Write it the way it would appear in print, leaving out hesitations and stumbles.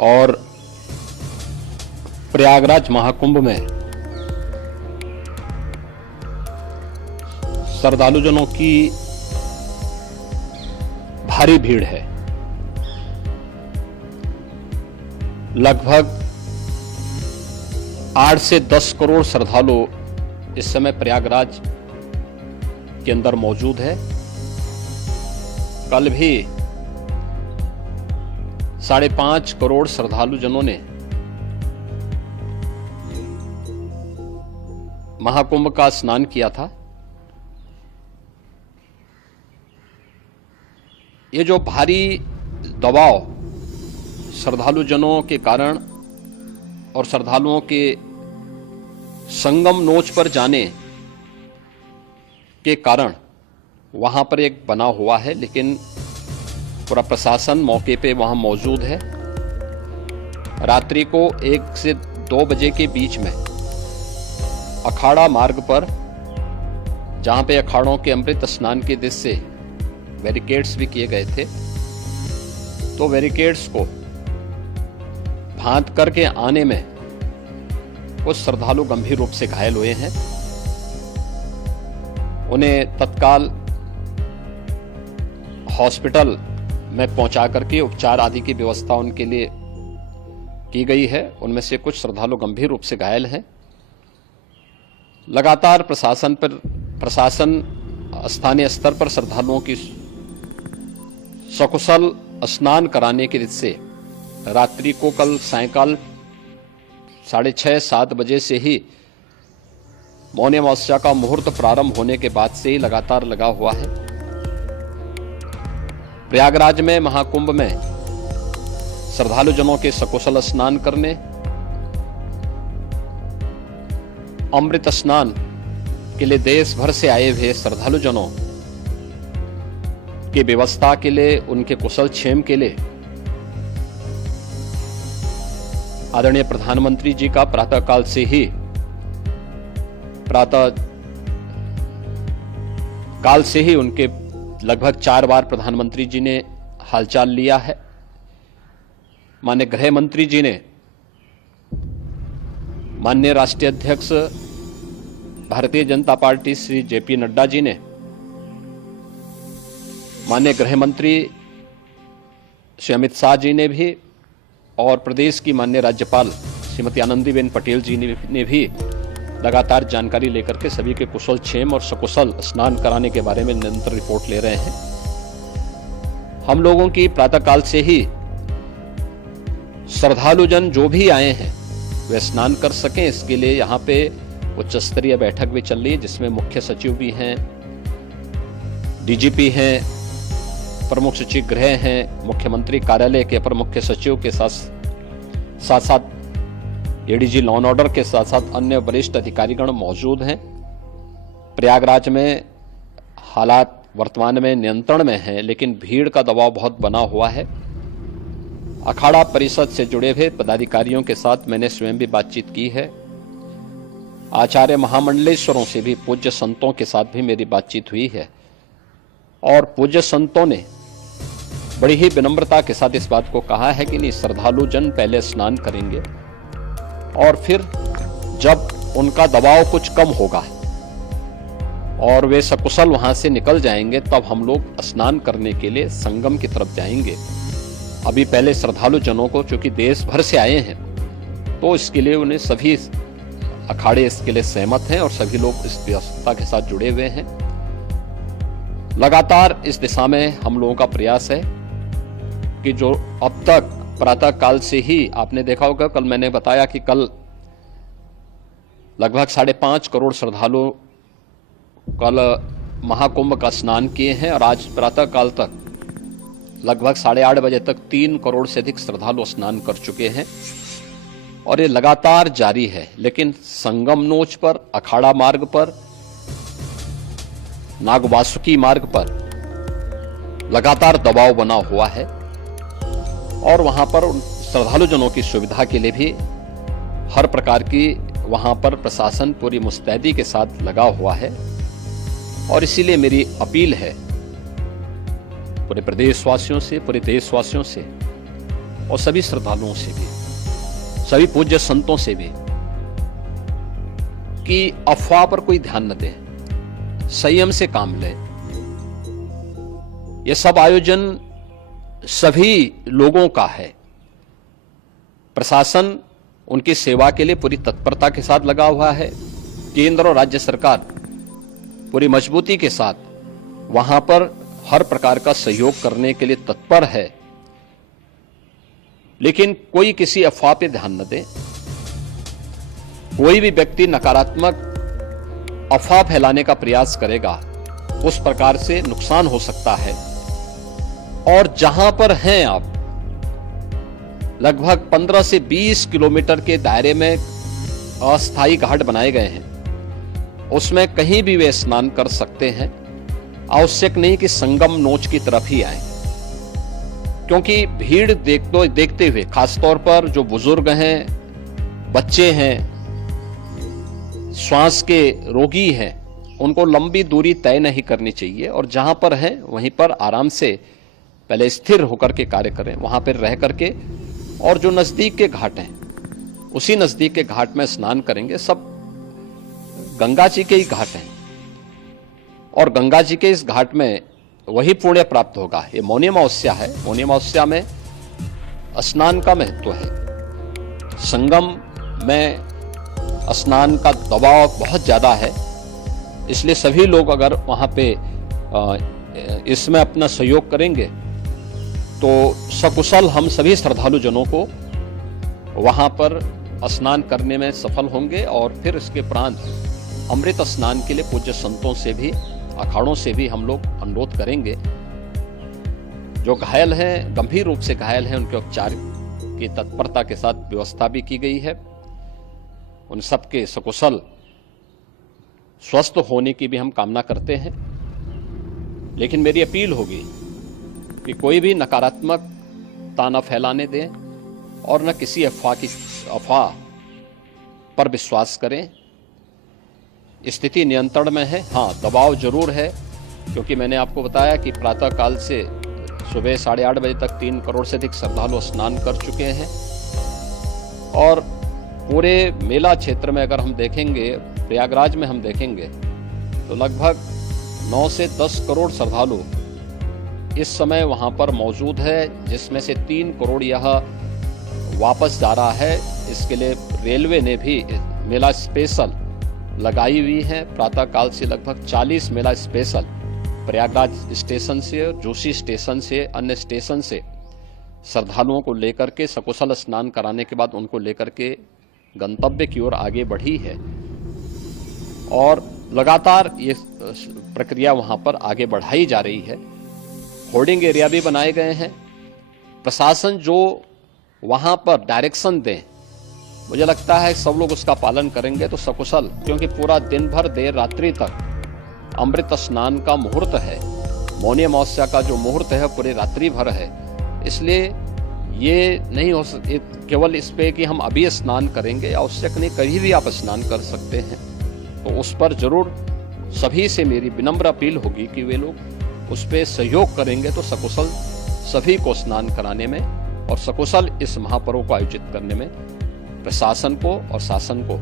और प्रयागराज महाकुंभ में श्रद्धालुजनों की भारी भीड़ है। लगभग 8 से 10 करोड़ श्रद्धालु इस समय प्रयागराज के अंदर मौजूद है। कल भी 5.5 करोड़ श्रद्धालु जनों ने महाकुंभ का स्नान किया था। ये जो भारी दबाव श्रद्धालु जनों के कारण और श्रद्धालुओं के संगम नोच पर जाने के कारण वहां पर एक बना हुआ है, लेकिन पूरा प्रशासन मौके पे वहां मौजूद है। रात्रि को 1 से 2 बजे के बीच में अखाड़ा मार्ग पर, जहां पे अखाड़ों के अमृत स्नान के दृश्य से बैरिकेड्स भी किए गए थे, तो बैरिकेड्स को फांद करके आने में कुछ श्रद्धालु गंभीर रूप से घायल हुए हैं। उन्हें तत्काल हॉस्पिटल में पहुंचा करके उपचार आदि की व्यवस्था उनके लिए की गई है। उनमें से कुछ श्रद्धालु गंभीर रूप से घायल हैं। लगातार प्रशासन स्थानीय स्तर पर श्रद्धालुओं की सकुशल स्नान कराने के से रात्रि को कल सायंकाल 6:30-7 बजे से ही मौनी अमावस्या का मुहूर्त प्रारंभ होने के बाद से ही लगातार लगा हुआ है। प्रयागराज में महाकुंभ में श्रद्धालु जनों के सकुशल स्नान करने, अमृत स्नान के लिए देश भर से आए हुए श्रद्धालु जनों की व्यवस्था के लिए, उनके कुशल क्षेम के लिए आदरणीय प्रधानमंत्री जी का प्रातःकाल से ही उनके लगभग 4 बार प्रधानमंत्री जी ने हालचाल लिया है। माननीय गृह मंत्री जी ने, माननीय राष्ट्रीय अध्यक्ष भारतीय जनता पार्टी श्री जेपी नड्डा जी ने, माननीय गृह मंत्री श्री अमित शाह जी ने भी, और प्रदेश की माननीय राज्यपाल श्रीमती आनंदीबेन पटेल जी ने भी लगातार जानकारी लेकर के सभी के कुशल क्षेम और सकुशल स्नान कराने के बारे में निरंतर रिपोर्ट ले रहे हैं। हम लोगों की प्रातःकाल से ही श्रद्धालुजन जो भी आए हैं वे स्नान कर सकें, इसके लिए यहाँ पे उच्च स्तरीय बैठक भी चल रही है, जिसमें मुख्य सचिव भी हैं, डीजीपी हैं, प्रमुख सचिव गृह हैं, मुख्यमंत्री कार्यालय के अपर मुख्य सचिव के साथ एडीजी लॉ एंड ऑर्डर के साथ साथ अन्य वरिष्ठ अधिकारीगण मौजूद हैं। प्रयागराज में हालात वर्तमान में नियंत्रण में हैं, लेकिन भीड़ का दबाव बहुत बना हुआ है। अखाड़ा परिषद से जुड़े हुए पदाधिकारियों के साथ मैंने स्वयं भी बातचीत की है। आचार्य महामंडलेश्वरों से भी, पूज्य संतों के साथ भी मेरी बातचीत हुई है, और पूज्य संतों ने बड़ी ही विनम्रता के साथ इस बात को कहा है कि नहीं, श्रद्धालु जन पहले स्नान करेंगे और फिर जब उनका दबाव कुछ कम होगा और वे सकुशल वहां से निकल जाएंगे, तब हम लोग स्नान करने के लिए संगम की तरफ जाएंगे। अभी पहले श्रद्धालु जनों को, चूंकि देश भर से आए हैं, तो इसके लिए उन्हें सभी अखाड़े इसके लिए सहमत हैं और सभी लोग इस व्यवस्था के साथ जुड़े हुए हैं। लगातार इस दिशा में हम लोगों का प्रयास है कि जो अब तक प्रातः काल से ही आपने देखा होगा, कल मैंने बताया कि कल लगभग 5.5 करोड़ श्रद्धालु कल महाकुंभ का स्नान किए हैं, और आज प्रातः काल तक लगभग 8:30 बजे तक 3 करोड़ से अधिक श्रद्धालु स्नान कर चुके हैं, और ये लगातार जारी है। लेकिन संगम नोच पर, अखाड़ा मार्ग पर, नागवासुकी मार्ग पर लगातार दबाव बना हुआ है, और वहां पर श्रद्धालु जनों की सुविधा के लिए भी हर प्रकार की वहां पर प्रशासन पूरी मुस्तैदी के साथ लगा हुआ है। और इसीलिए मेरी अपील है पूरे प्रदेशवासियों से, पूरे देशवासियों से और सभी श्रद्धालुओं से भी, सभी पूज्य संतों से भी, कि अफवाह पर कोई ध्यान न दे, संयम से काम ले। ये सब आयोजन सभी लोगों का है। प्रशासन उनकी सेवा के लिए पूरी तत्परता के साथ लगा हुआ है। केंद्र और राज्य सरकार पूरी मजबूती के साथ वहां पर हर प्रकार का सहयोग करने के लिए तत्पर है। लेकिन कोई किसी अफवाह पे ध्यान न दे। कोई भी व्यक्ति नकारात्मक अफवाह फैलाने का प्रयास करेगा, उस प्रकार से नुकसान हो सकता है। और जहां पर हैं आप, लगभग 15 से 20 किलोमीटर के दायरे में अस्थायी घाट बनाए गए हैं, उसमें कहीं भी वे स्नान कर सकते हैं। आवश्यक नहीं कि संगम नोच की तरफ ही आए, क्योंकि भीड़ देखते हुए, खासतौर पर जो बुजुर्ग हैं, बच्चे हैं, श्वास के रोगी हैं, उनको लंबी दूरी तय नहीं करनी चाहिए। और जहां पर हैं वहीं पर आराम से पहले स्थिर होकर के कार्य करें, वहां पर रह करके। और जो नजदीक के घाट हैं, उसी नजदीक के घाट में स्नान करेंगे। सब गंगा जी के ही घाट हैं, और गंगा जी के इस घाट में वही पुण्य प्राप्त होगा। ये मौनी अमावस्या है। मौनी अमावस्या में स्नान का महत्व है। संगम में स्नान का दबाव बहुत ज्यादा है, इसलिए सभी लोग अगर वहां पे इसमें अपना सहयोग करेंगे तो सकुशल हम सभी श्रद्धालु जनों को वहां पर स्नान करने में सफल होंगे। और फिर इसके उपरांत अमृत स्नान के लिए पूज्य संतों से भी, अखाड़ों से भी हम लोग अनुरोध करेंगे। जो घायल हैं, गंभीर रूप से घायल हैं, उनके उपचार की तत्परता के साथ व्यवस्था भी की गई है। उन सबके सकुशल स्वस्थ होने की भी हम कामना करते हैं। लेकिन मेरी अपील होगी कि कोई भी नकारात्मकता न फैलाने दें और न किसी अफवाह पर विश्वास करें। स्थिति नियंत्रण में है। हाँ, दबाव जरूर है, क्योंकि मैंने आपको बताया कि प्रातः काल से सुबह 8:30 बजे तक 3 करोड़ से अधिक श्रद्धालु स्नान कर चुके हैं। और पूरे मेला क्षेत्र में अगर हम देखेंगे, प्रयागराज में हम देखेंगे, तो लगभग 9 से 10 करोड़ श्रद्धालु इस समय वहां पर मौजूद है, जिसमें से 3 करोड़ यह वापस जा रहा है। इसके लिए रेलवे ने भी मेला स्पेशल लगाई हुई है। प्रातः काल से लगभग 40 मेला स्पेशल प्रयागराज स्टेशन से, जोशी स्टेशन से, अन्य स्टेशन से श्रद्धालुओं को लेकर के सकुशल स्नान कराने के बाद उनको लेकर के गंतव्य की ओर आगे बढ़ी है। और लगातार ये प्रक्रिया वहां पर आगे बढ़ाई जा रही है। होर्डिंग एरिया भी बनाए गए हैं। प्रशासन जो वहां पर डायरेक्शन दें, मुझे लगता है सब लोग उसका पालन करेंगे तो सकुशल, क्योंकि पूरा दिन भर देर रात्रि तक अमृत स्नान का मुहूर्त है। मौनी अमावस्या का जो मुहूर्त है पूरे रात्रि भर है। इसलिए ये नहीं हो केवल इस पे कि हम अभी स्नान करेंगे, आवश्यक नहीं, कभी भी आप स्नान कर सकते हैं। तो उस पर जरूर सभी से मेरी विनम्र अपील होगी कि वे लोग उस पे सहयोग करेंगे तो सकुशल सभी को स्नान कराने में और सकुशल इस महापर्व को आयोजित करने में प्रशासन को और शासन को